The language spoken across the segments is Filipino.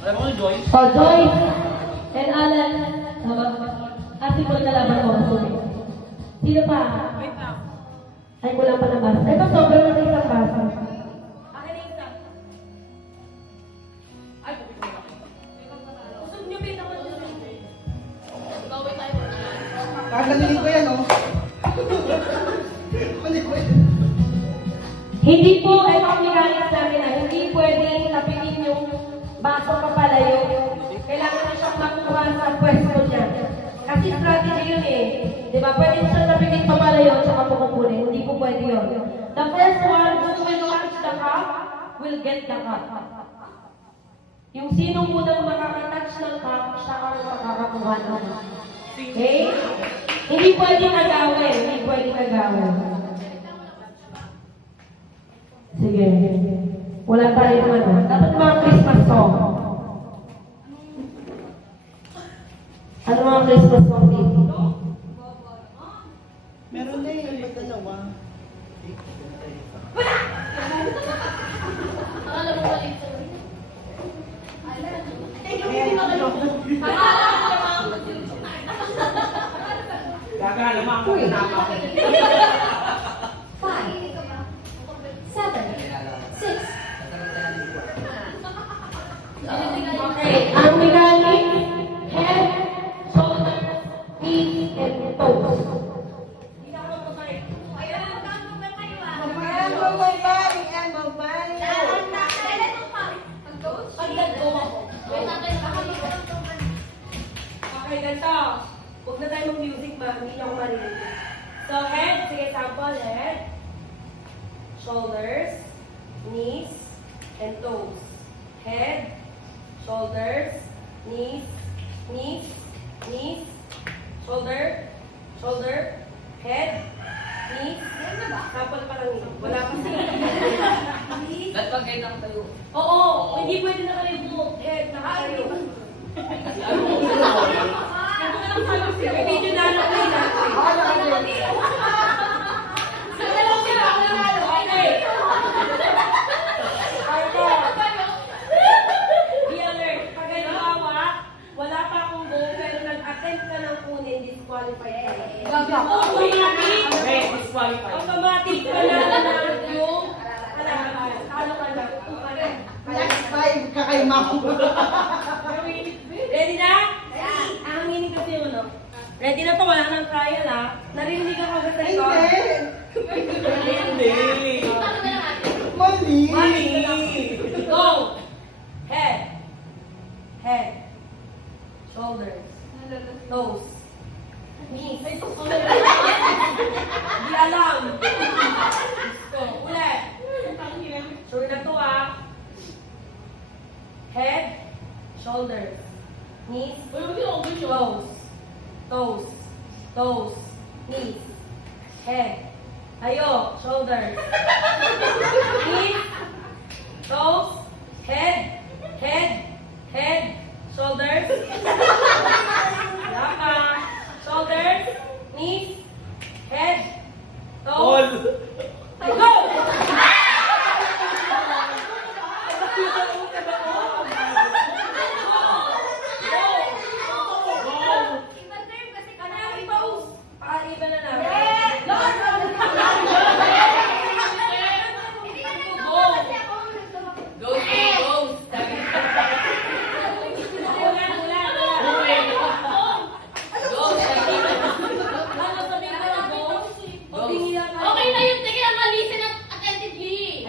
Alam mo, Joyce? Oh, Joyce and Alan. Ate ko kalaban ko. Sino pa? Wait lang. Ay, wala pa naman. Ito, sobrang na isang basa. Akin na isa. Ay, pupit mo. Usog niyo, pita mo siya. Gawin tayo. Kakalilig ko yan, oh. Kakalilig ko yan. Hindi po, ito ang mechanics namin na hindi pwedeng tapitin yung baso papalayo. Kailangan na siyang makuha sa pwesto niya. Kasi strategy yun eh. Di ba? Pwede mo siyang tapitin papalayo at saka pukukunin. Hindi po pwede yun. The first one who will touch the cup will get the cup. Yung sino munang makakatouch ng cup, siya ang makakakuha ng cup. Okay? Hindi pwedeng agawin. Hindi pwedeng agawin. Sige. Wala tayong ano. Dapat mga Christmas song. Ano mga Christmas song dito? Meron na eh, ba't dalawa? Alam mo ba ito? Gagala mo ako na ako. 5, 7, 6. Okay. Ang mechanic, head, shoulder, knees, and toes. Okay, ganito. Huwag na tayo mag-music ba? Hindi niyo ako marinig. So, head. Sige, sample. Head. Shoulders. Knees. And toes. Head. Shoulders. Knees. Knees. Knees. Shoulder. Shoulder. Head. Knees. Sample pa lang yun. Wala pa siya. Ba't pag kayo tayo? Oo. Hindi pwede na kayo buhok. Head. Nakakayo. May video na lang kayo natin. Okay. Be alert. Pag halimbawa, wala pa akong go, pero nag-attempt ka ng kunin, disqualified ka. Automatic. Okay, disqualified. Automatic ka na yung talo ka na. Next time, kakaima ko. Ready na? Ang hinig kasi yun, no? Ready na to, wala nang trial, ha? Narinig ako agad Ay, ito. hindi. Hindi. Mali. Go! Head. Head. Shoulders. Toes. Knees. Di alam. Go. Ulit. Sure na to, ha? Head. Shoulders. Knees. Toes. Toes. Toes. Knees. Head. Ayo. Shoulders. Knees. Toes. Head. Head. Head. Shoulders. Lapa. Shoulders. Knees. Head. All. Toes. Go! Iba na namin. Go, go, go. Okay na yun, sige lang, listen at attentively.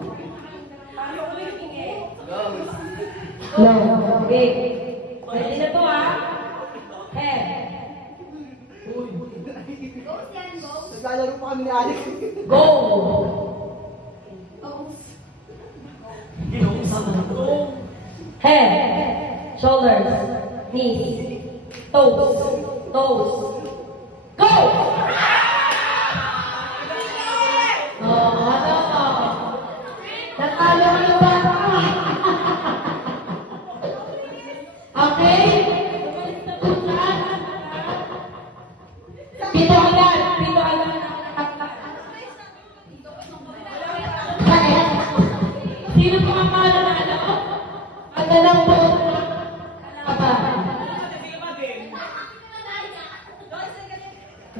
Okay, sige. No. Okay. Ready na to, ha? Head. Naglalaro pa kami ni Alex. Go! Head. Shoulders. Knees. Toes. Toes. Go! Oh, ano? Natalo ka na ba? Okay? Pito agad. Pito agad.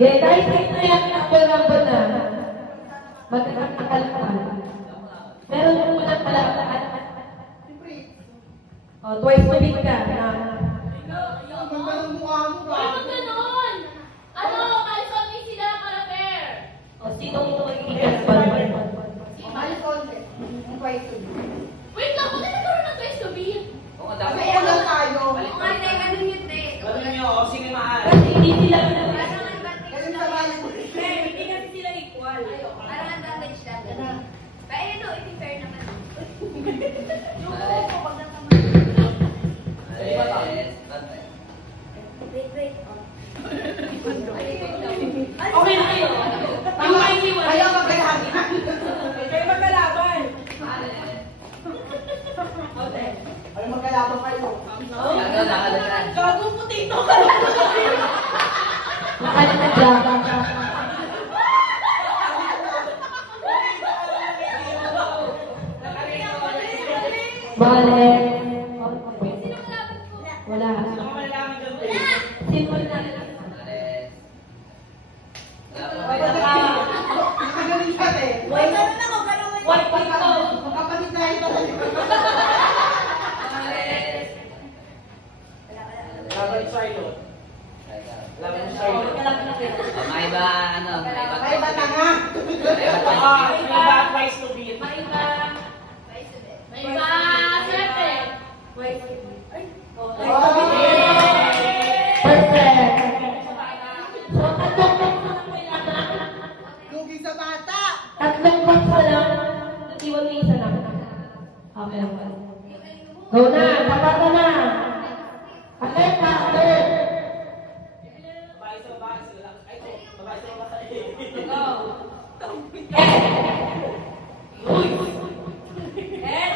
Okay, guys, na yan, nakapal-rambol na. Magkakakalakan. Meron mo muna palakad. Oh, twice mabit ka. Ang ganda ng mukha mo, Wala ba? kang ganon! Ano, kalsoni sila para fair. O, sinong ito magkikita? Mahal konti. Ang twice to be. Wait lang, bakit nagkaroon ng twice to be? Kasi wala tayo. Ganun nyo, o sino mahal? Kasi hindi sila Ganun sa mahal mo. hindi kasi sila equal. Okay na kayo. Tama kayo iwan. Kaya magkalaban. Kayo magkalaban. Ay, magkalaban kayo. Gagong putito ka lang. Nakalimagya ka. Bale. Wala. Ako malalaman dyan, please. Simple na. Nakagaling ka eh. White people. Magkapatid tayo talaga. Laban sa'yo. Laban sa'yo. May iba, ano, may iba. Ay, bata nga. Ah, may iba twice to be. May iba, syempre. Perfect. So, tatlong box na lang kailangan. Lugi sa bata. Tatlong box na lang. Iwan mo isa lang. Okay lang ba? Go na. Tapata na. Alert na. Alert. Babae sa babae, sila lang. Ay, ito, babae sa babae. Go. Head. Head.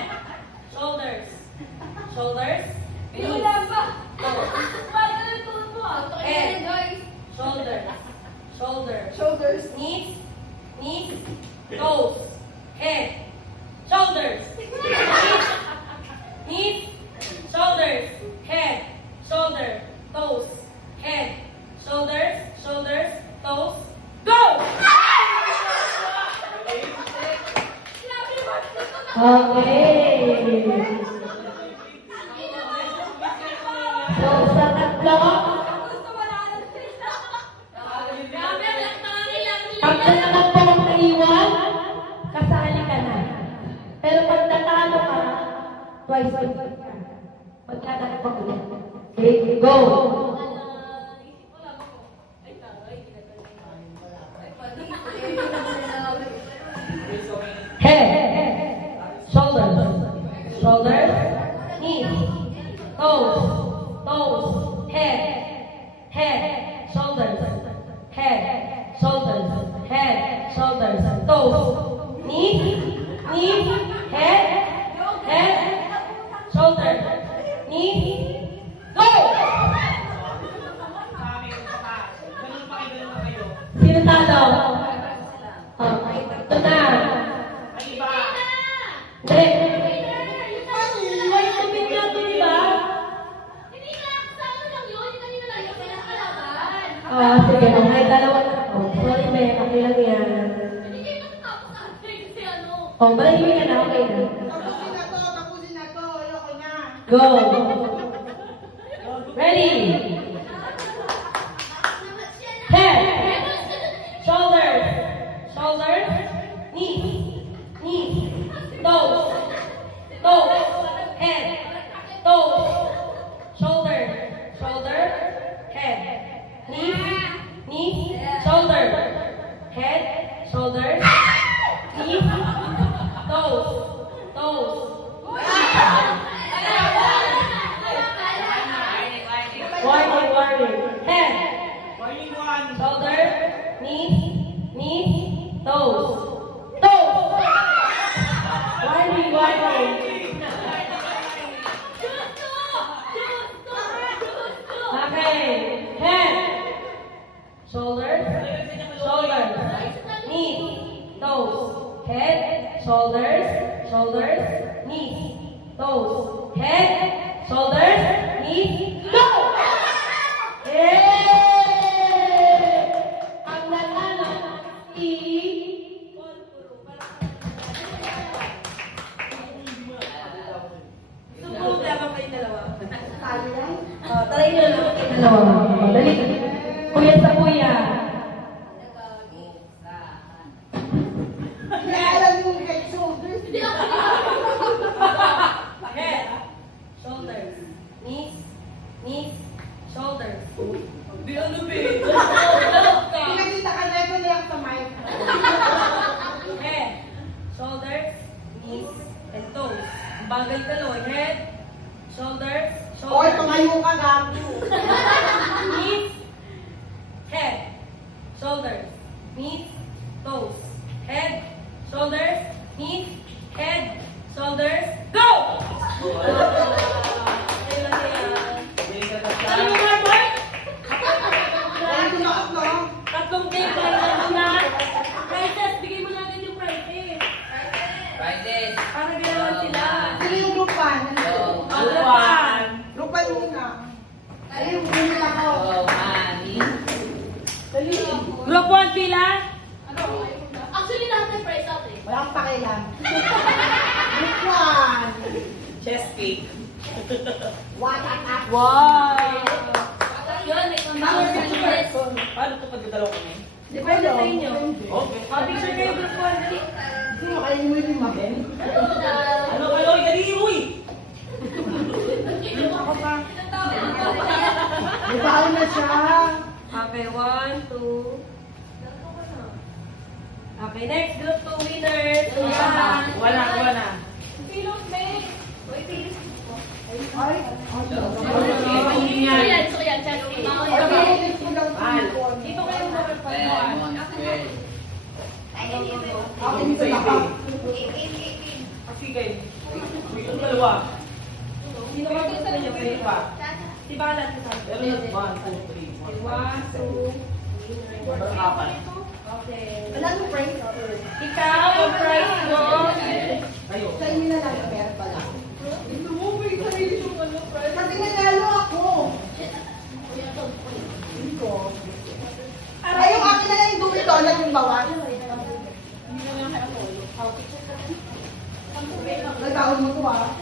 Shoulders. Shoulders. Wala pa. Parang ano yung tuhod mo ah. Head. Shoulders. Shoulders. Shoulders. Knees. Knees. Toes. Head. Shoulders. Knees. Shoulders. Head. Shoulders. Toes. Head. Shoulders. Shoulders. Toes. Go! Okay. So, sa tatlo, Grabe, lakas na nga nila. pag naman po ang naiwan, kasali ka na. Pero pag natalo ka, twice to ka. Magkakaroon pa ulit. Okay, go! Head, shoulders, shoulders, knees, toes, head, shoulders, head, shoulders, toes, knees, head, shoulders, knees, go! Sa amin, baka, ganun pa kayo. Sino talo? Ito na. May iba. Hindi. May tubig na ito, di ba? Hindi na, sa ano lang yun? Kanina lang yung pinakalaban. Sige. Okay, dalawa na. Oh, sorry, May. Okay lang yan. Hindi kayo nakatapos sa akin kasi ano. Oh, malahimik ka na. Okay na. Tapusin na to. Ayoko na. Go! Ready? Head, shoulders, knees, toes, head, toes, shoulders, head, knees, shoulders, head, shoulders, knees, toes. Warning. Head, Warning one. shoulders, knees, toes. Warning. Okay. Head, shoulders, knees, toes. Head, shoulders, knees, toes. Head, shoulders, knees, go! Yay! dali. Kuya sa kuya. Hindi alam yung head shoulders. Hindi ako. Head. Shoulders. Knees. Knees. Shoulders. Di ano, be? Pinakita ka na ito niya sa mic. Head. Shoulders. Knees. And toes. Bagal ka, Loy. Head. Shoulders. Oy, Shoulders. tumayo ka gago. Knees. Head. Shoulders. Knees. Toes. Head. Shoulders. Knees. Head. Shoulders. Go! Ano mo, Marboy? Wala tumakas, no? Tatlong game na lang na. Prices, bigay mo na agad yung prices. Friday. Para ginawan sila. Sino yung group 1? So, Ang lapan. Group 1 muna. Ay, yung group ako. mani. Dali. Group 1 pila? Actually, lahat may price out eh. Wala kang pakialam. Group 1. Chest cake. What an act. Wow! Yun, may convenience. Paano ito pagdadalaw kami? Depende sa inyo. Okay. Picture kayo group 1, dali. Hindi mo kayo mo yung makin. Ano ka, Loy? Dali, uy! Di ba ako na siya? Okay, 1, 2. Okay, next group 2 winners. Wala, wala. Pilot, may. Ay, Yan, so yan, chest cake. Dito kayo number 5. Lemon square. Ako dito na ka. Sige. Uy, ang dalawa. Sino ka gusto niyo? Sige pa. Si Balat si Sabi. Pero yun, 1, 2, 3. 1, 2. Parang apat. Okay. Wala nung price. Ikaw, ang price mo. Kayo. Sa inyo na lang, meron pala. Ito mo, may kayo yung ano, price. Sabi nanalo ako. Hindi ko. Ay, yung akin na lang yung dumi doon, yung bawas. Nagtaon mo ko ah.